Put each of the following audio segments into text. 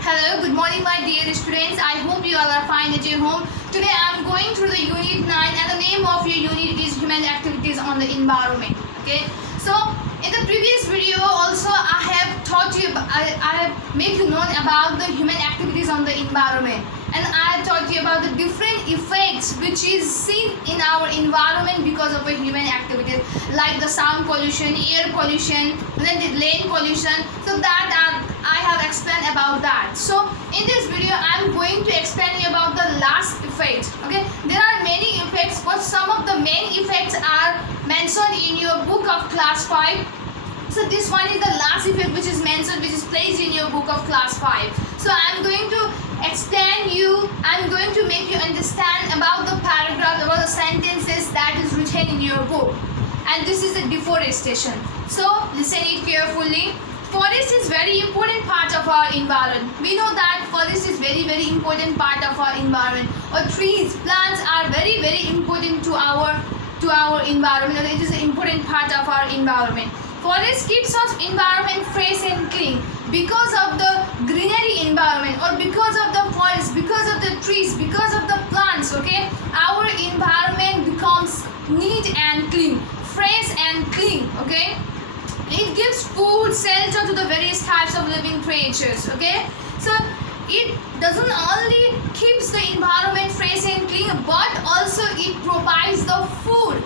Hello, good morning my dear students. I hope you all are fine at your home. Today I am going through the unit 9 and the name of your unit is human activities on the environment. Okay. So in the previous video also I have taught you, I have made you known about the human activities on the environment, and I have taught you about the different effects which is seen in our environment because of the human activities, like the sound pollution, air pollution, then the land pollution. So that I have explained about that. So in this video I am going to explain you about the last effect. Okay, there are many effects, but some of the main effects are mentioned in your book of class 5. So this one is the last effect which is mentioned, which is placed in your book of class 5. So I am going to explain you, I am going to make you understand about the paragraph, about the sentences that is written in your book. And this is the deforestation. So listen it carefully. Forest is very important part of our environment. We know that forest is very important part of our environment. Or trees, plants are very important to our environment. It is an important part of our environment. Forest keeps our environment fresh and clean because of the greenery environment, or because of the forest, because of the trees, because of the plants. Okay, our environment becomes neat and clean, fresh and clean. Okay, it gives food, shelter to the various types of living creatures. Okay, so it doesn't only keeps the environment fresh and clean, but also it provides the food,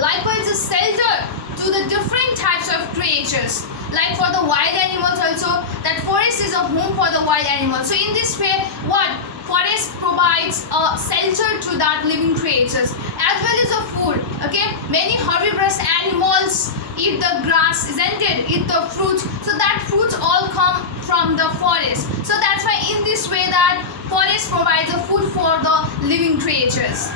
likewise the shelter to the different types of creatures. Like for the wild animals also, that forest is a home for the wild animals. So in this way, what forest provides a shelter to that living creatures as well as a food. Okay, many herbivorous animals eat the grass, isn't it? Eat the fruits. So that fruits all come from the forest. So that's why in this way that forest provides a food for the living creatures.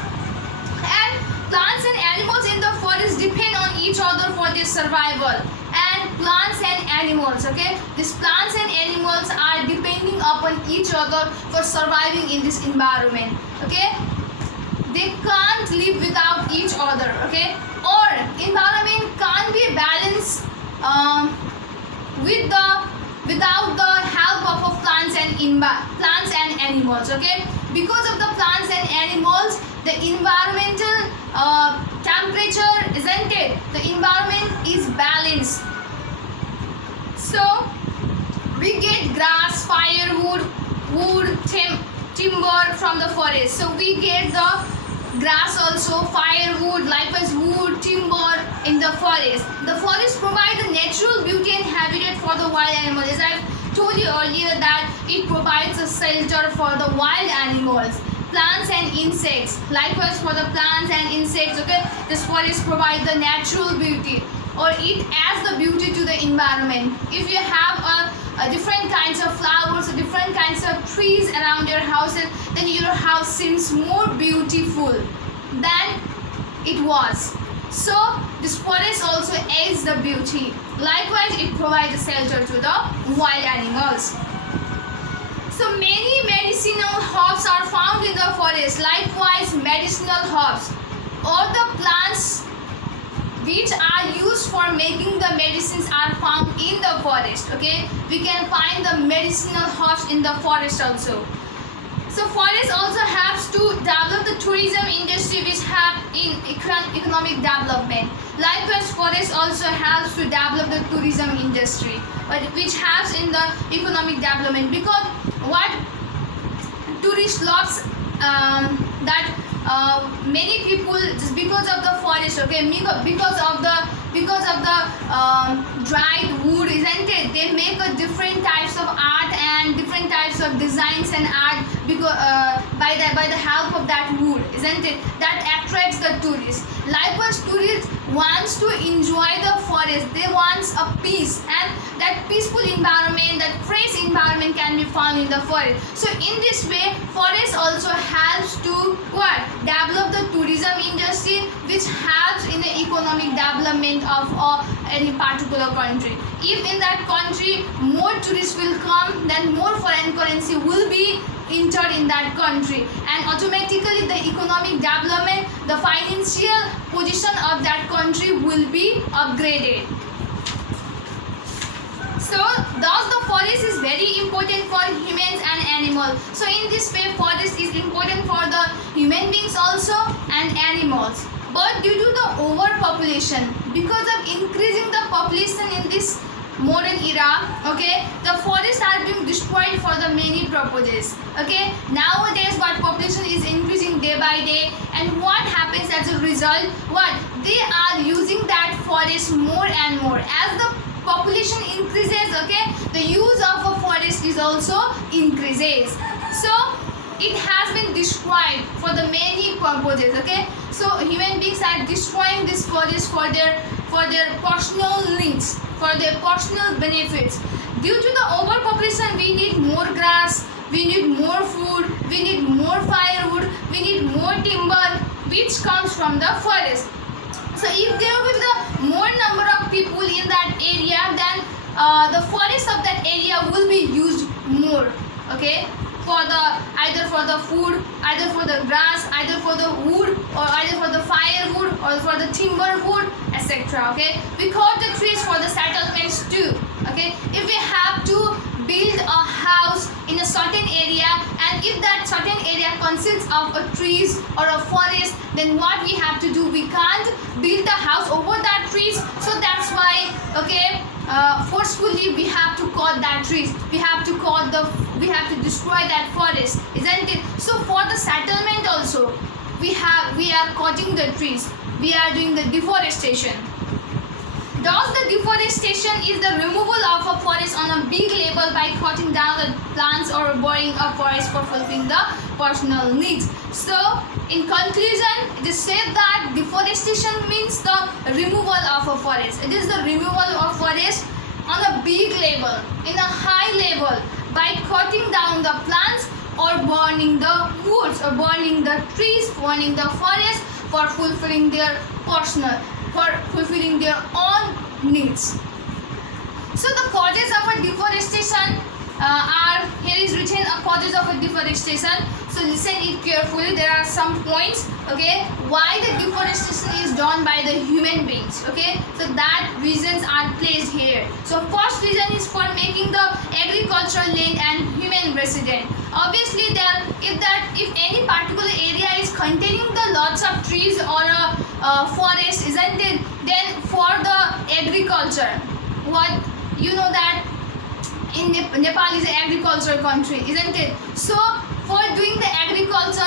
And plants and animals in the forest depend on each other for their survival. And plants and animals, okay, these plants and animals are depending upon each other for surviving in this environment. Okay, they can't live without each other. Okay, or environment can't be balanced without the help of plants and animals. Okay, because of the plants and animals, the environmental temperature, isn't it? The environment is balanced. So we get grass, firewood, wood, timber from the forest. So we get the grass also, firewood, likewise wood, timber in the forest. The forest provides the natural beauty and habitat for the wild animals. As I've told you earlier that it provides a shelter for the wild animals. Plants and insects, likewise for the plants and insects. Okay, this forest provides the natural beauty, or it adds the beauty to the environment. If you have a different kinds of flowers, different kinds of trees around your house, then your house seems more beautiful than it was. So this forest also adds the beauty. Likewise, it provides a shelter to the wild animals. So many medicinal herbs are found in the forest. Likewise, medicinal herbs, or the plants which are used for making the medicines are found in the forest. Okay, we can find the medicinal herbs in the forest also. So forest also helps to develop the tourism industry, which help in economic development. Likewise, forest also helps to develop the tourism industry, but which helps in the economic development, because what tourist loves that many people, just because of the forest. Okay, because of the dried wood, isn't it? They make a different types of art and different types of designs and art because by the help of that wood, isn't it? That attracts the tourists. Likewise, tourists wants to enjoy the forest. They want a peace, and that peaceful environment, that fresh environment can be found in the forest. So in this way, forest also helps to what? Develop the tourism industry, which helps in the economic development of any particular country. If in that country more tourists will come, then more foreign currency will be entered in that country, and automatically the economic development, the financial position of that country will be upgraded. So thus the forest is very important for humans animal. So in this way, forest is important for the human beings also and animals. But due to the overpopulation, because of increasing the population in this modern era, okay, the forests are being destroyed for the many purposes. Okay, nowadays what population is increasing day by day, and what happens as a result, what they are using that forest more and more. As the population increases, okay, the use of a forest is also increases. So it has been destroyed for the many purposes. Okay, so human beings are destroying this forest for their personal needs, for their personal benefits. Due to the overpopulation, we need more grass, we need more food, we need more firewood, we need more timber, which comes from the forest. So if there will be the more number of people in that area, then the forest of that area will be used more. Okay, for the either for the food, either for the grass, either for the wood, or either for the firewood, or for the timber wood, etc. Okay, we cut the trees for the settlements too. Okay, if we have to build a house in a certain area, and if that certain area consists of a trees or a forest, then what we have to do, we can't build the house over that trees. So that's why, okay, forcefully we have to cut that trees, we have to destroy that forest, isn't it? So for the settlement also, we are cutting the trees, we are doing the deforestation. Thus the deforestation is the removal of a forest on a big level by cutting down the plants or burning a forest for fulfilling the personal needs. So in conclusion, it is said that deforestation means the removal of a forest. It is the removal of forest on a big level, in a high level, by cutting down the plants or burning the woods, or burning the trees, burning the forest for fulfilling their own needs. So the causes of a deforestation are, here is written, causes of a deforestation. So listen it carefully. There are some points, okay, why the deforestation is done by the human beings. Okay, so that reasons are placed here. So first reason is for making the agricultural land and human resident. Obviously if any particular area is containing the lots of trees or a forest, isn't it, then for the agriculture, what you know that in Nepal is an agricultural country, isn't it? So for doing the agriculture,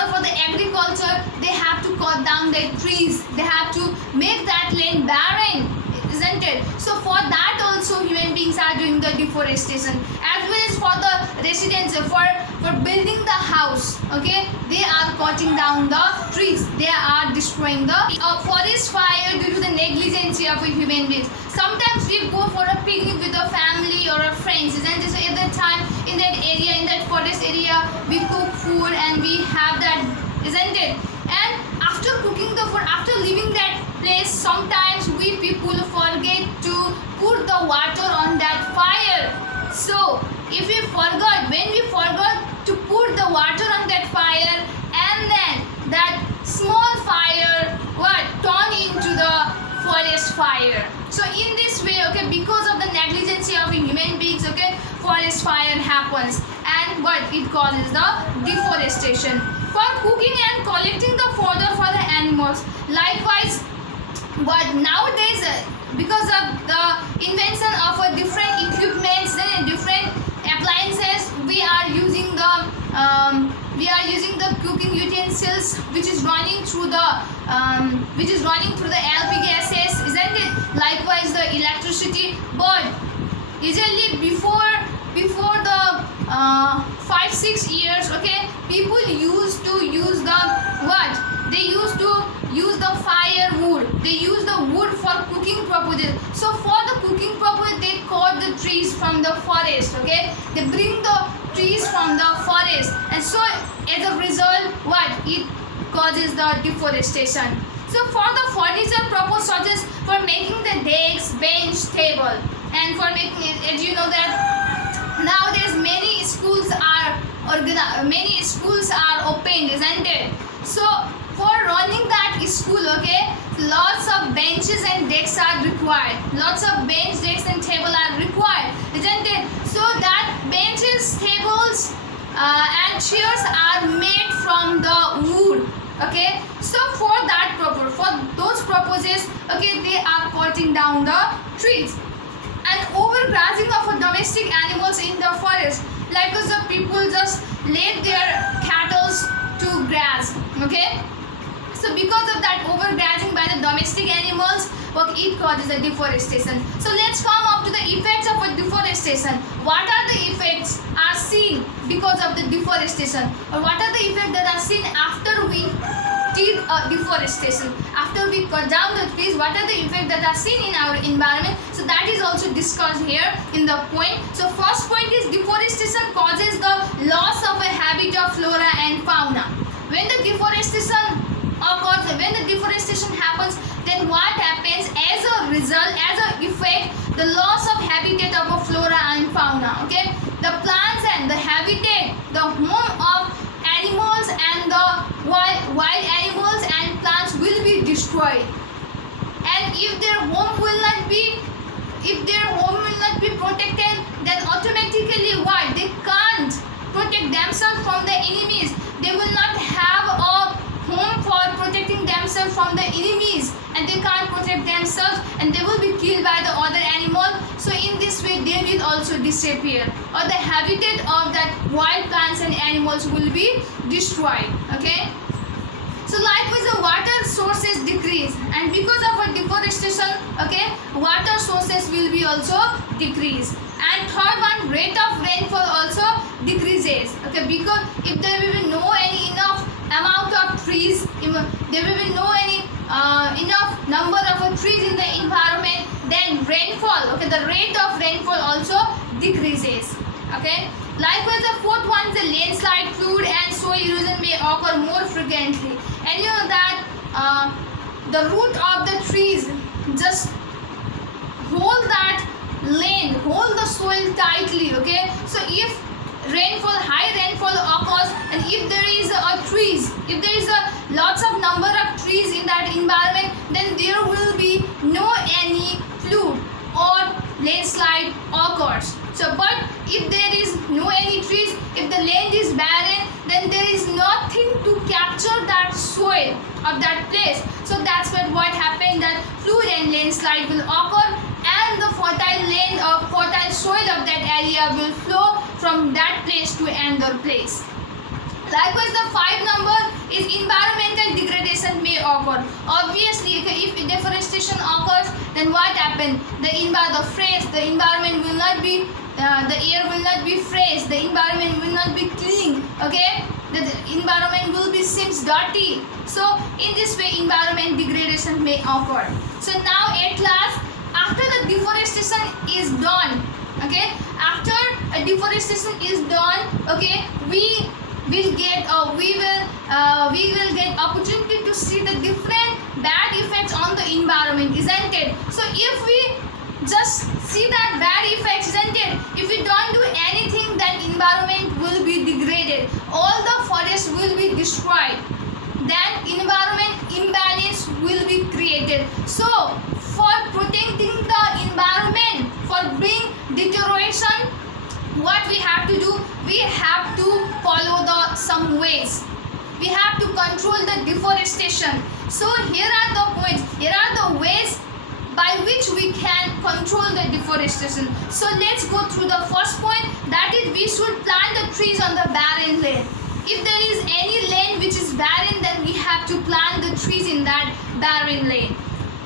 they have to cut down the trees, they have to make that land barren, isn't it? So for that also human beings are doing the deforestation, as well as for the residents, for building the house, okay, they are cutting down the trees, they are destroying the forest fire due to the negligence of a human beings. Sometimes we go for a picnic with a family or a friends, isn't it? So at that time, in that area, in that forest area, we cook food and we have that, isn't it? And after cooking the food, after leaving that place, sometimes we people forget to put the water on that fire. So if we forgot, when we forgot to put the water on that fire, and then that small fire turn into the forest fire. So in this way, okay, because of the negligence of human beings, okay, forest fire happens, and it causes the deforestation. For cooking and collecting the fodder for the animals, likewise, but nowadays because of the invention of different equipments and different appliances, we are using the cooking utensils which is running through the LP gases, isn't it? Likewise the electricity. But usually before the 5-6 years, okay, people used to use the they used to use the firewood, they use the wood for cooking purposes. So for the cooking purpose, they cut the trees from the forest, okay, they bring the trees from the forest, and so as a result, it causes the deforestation. So for the furniture purpose, such as for making the desk, bench, table, and for making, as you know that nowadays many schools are opened, isn't it? So for running that school, okay, lots of benches and desks are required, lots of bench, desks and table are required, isn't it? So that benches, tables and chairs are made from the wood. Okay, so for that purpose, for those purposes, okay, they are cutting down the trees. And overgrazing of domestic animals in the forest, like the people just let their cattle to grass. Okay, so because of that overgrazing by the domestic animals, it causes a deforestation. So let's come up to the effects of a deforestation. What are the effects are seen because of the deforestation, or what are the effects that are seen after we did deforestation? After we cut down the trees, what are the effects that are seen in our environment? So that is also discussed here in the point. So first point is deforestation causes the loss of a habitat, flora and fauna. When the deforestation occurs, when the deforestation happens, then what happens as a result, as a effect, the loss of habitat of a flora and fauna. Okay, the plants and the habitat, the home of animals and the wild animals and plants will be destroyed. And if their home will not be, protected, then automatically what? They can't protect themselves from the enemies. They will not have a home for protecting themselves from the enemies, and they can't protect themselves, and they will be killed by the other animal. So in this way they will also disappear, or the habitat of that wild plants and animals will be destroyed. Okay, so likewise the water sources decrease, and because of a deforestation, okay, water sources will be also decrease. And third one, rate of rainfall also decreases. Okay, because if there will be no any enough amount of trees, there will be no any enough number of trees in the environment, then rainfall, okay, the rate of rainfall also decreases. Okay, likewise the fourth one is the landslide, flood and soil erosion may occur more frequently. And you know that the root of the trees just hold that land, hold the soil tightly. Okay, so if rainfall, high rainfall occurs, and if there is if there is a lots of number of trees in that environment, then there will be no any flood or landslide occurs. So but if there is no any trees, if the land is barren, then there is nothing to capture that soil of that place. So that's what happened, that flood and landslide will occur, and the fertile land or fertile soil of that area will flow from that place to another place. Likewise the 5 number is environmental degradation may occur. Obviously if deforestation occurs, then what happens? The environment will not be the air will not be fresh, the environment will not be clean. Okay, the environment will be seems dirty. So in this way environment degradation may occur. So now at last, after the deforestation is done, okay, after a deforestation is done, okay, we will get opportunity to see the different bad effects on the environment, isn't it? So if we just see that bad effects, isn't it? If we don't do anything, then environment will be degraded, all the forests will be destroyed, then environment imbalance will be created. So for protecting the environment, for bring deterioration, what we have to do, we have to follow some ways. We have to control the deforestation. So here are the points, here are the ways by which we can control the deforestation. So let's go through the first point, that is we should plant the trees on the barren land. If there is any land which is barren, then we have to plant the trees in that barren land.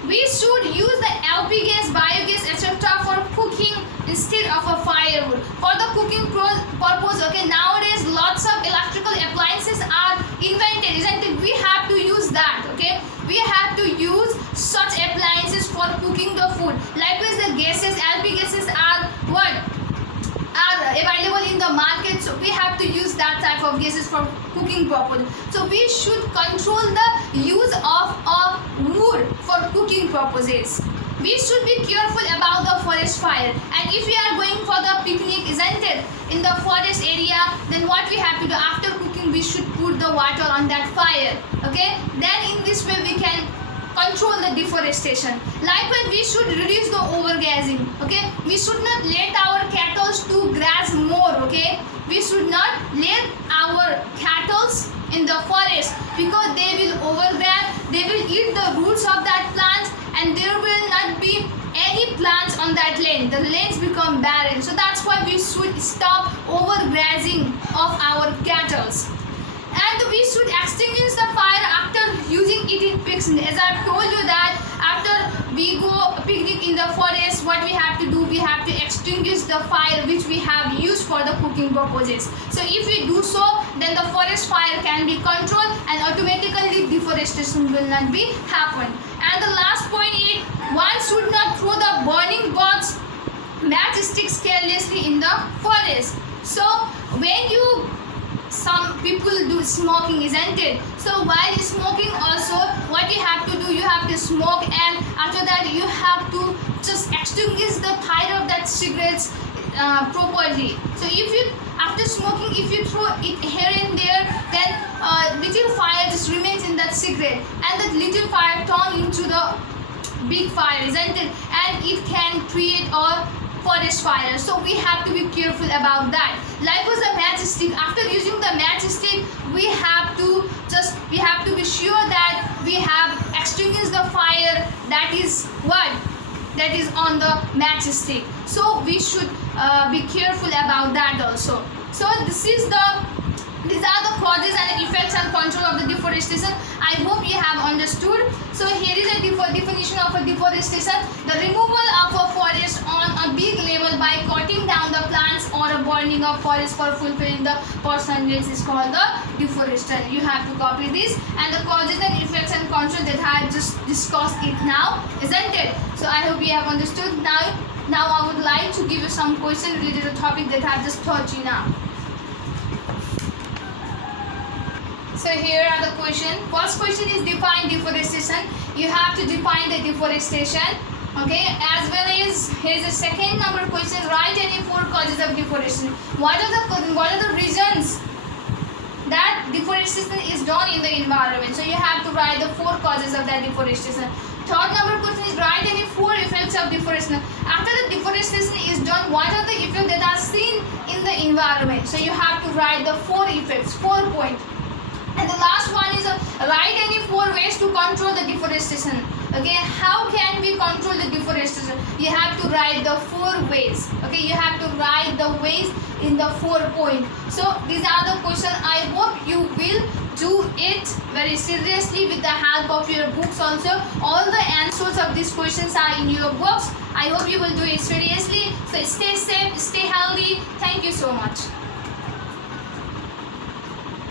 We should use the LP gas, biogas, etc. for cooking instead of a firewood. For the cooking purpose, okay, nowadays lots of electrical appliances are invented, isn't it? We have to use that, okay? We have to use such appliances for cooking the food. Likewise, the gases, LP gases are what? Are available in the market, so we have to use that type of gases for cooking purpose. So we should control the use of wood for cooking purposes. We should be careful about the forest fire, and if we are going for the picnic, isn't it, in the forest area, then what we have to do, after cooking we should put the water on that fire, okay? Then in this way we can control the deforestation. Likewise, we should reduce the overgrazing. Okay, we should not let our cattle to graze more. Okay, we should not let our cattle in the forest, because they will overgraze, they will eat the roots of that plant, and there will not be any plants on that land. The lands become barren. So that's why we should stop overgrazing of our cattle. And we should extinguish the fire after using it in picnic. As I've told you that after we go picnic in the forest, what we have to do, we have to extinguish the fire which we have used for the cooking purposes. So if we do so, then the forest fire can be controlled and automatically deforestation will not be happen. And the last point is, one should not throw the burning box, matchsticks carelessly in the forest. So when you, some people do smoking, isn't it? So while smoking also, what you have to do, you have to smoke, and after that you have to just extinguish the fire of that cigarettes properly. So if you, after smoking, if you throw it here and there, then little fire just remains in that cigarette, and that little fire turn into the big fire, isn't it? And it can create a forest fire. So we have to be careful about that. Likewise, the matchstick, after using the matchstick, we have to be sure that we have extinguished the fire that is what, that is on the matchstick. So we should be careful about that also. So these are the causes and effects and control of the deforestation. I hope you have understood. So here is a definition of a deforestation: the removal of a forest on a big level by cutting down the plants or a burning of forest for fulfilling the personal needs is called the deforestation. You have to copy this, and the causes and effects and control that I have just discussed it now, isn't it? So I hope you have understood. Now I would like to give you some questions related to the topic that I have just taught you now. So here are the question. First question is define deforestation. You have to define the deforestation. Okay, as well as here's the second number question. Write any 4 causes of deforestation. What are the reasons that deforestation is done in the environment? So you have to write the 4 causes of that deforestation. Third number question is write any 4 effects of deforestation. After the deforestation is done, what are the effects that are seen in the environment? So you have to write the 4 effects, 4 points. And the last one is write any 4 ways to control the deforestation. Okay, how can we control the deforestation? You have to write the 4 ways. Okay, you have to write the ways in the 4 points. So these are the questions. I hope you will do it very seriously with the help of your books also. All the answers of these questions are in your books. I hope you will do it seriously. So stay safe, stay healthy. Thank you so much.